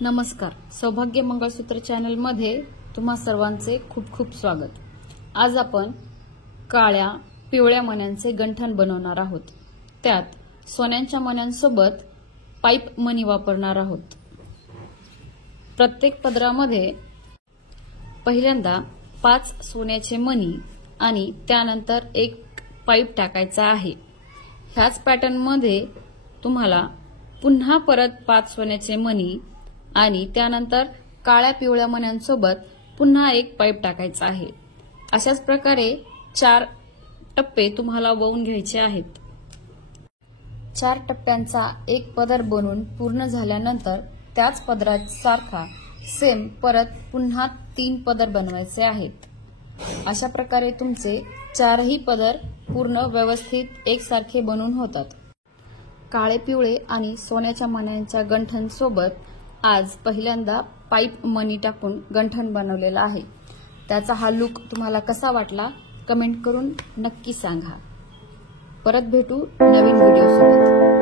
नमस्कार. सौभाग्य मंगळसूत्र चॅनल मध्ये तुम्हा सर्वांचे खूप खूप स्वागत. आज आपण काळ्या पिवळ्या मण्यांचे गंठण बनवणार आहोत. त्यात सोन्यांच्या मण्यांसोबत पाईप मणी वापरणार आहोत. प्रत्येक पदरामध्ये पहिल्यांदा 5 सोन्याचे मणी आणि त्यानंतर एक पाईप टाकायचा आहे. ह्याच पॅटर्न मध्ये तुम्हाला पुन्हा परत 5 सोन्याचे मणी आणि त्यानंतर काळ्या पिवळ्या मण्यांसोबत पुन्हा एक पाईप टाकायचा आहे. अशाच प्रकारे 4 टप्पे तुम्हाला वळून घ्यायचे आहेत. 4 टप्प्यांचा एक पदर बनवून पूर्ण झाल्यानंतर त्याच पदरासारखा सेम परत पुन्हा 3 पदर बनवायचे आहेत. अशा प्रकारे तुमचे 4ही पदर पूर्ण व्यवस्थित एकसारखे बनवून होतात. काळे पिवळे आणि सोन्याच्या मण्यांच्या गंठण सोबत आज पहिल्यांदा पाईप मणी टाकून गंठण बनवलेला आहे. त्याचा हा लुक तुम्हाला कसा वाटला कमेंट करून नक्की सांगा. परत भेटू नवीन व्हिडिओ सोबत.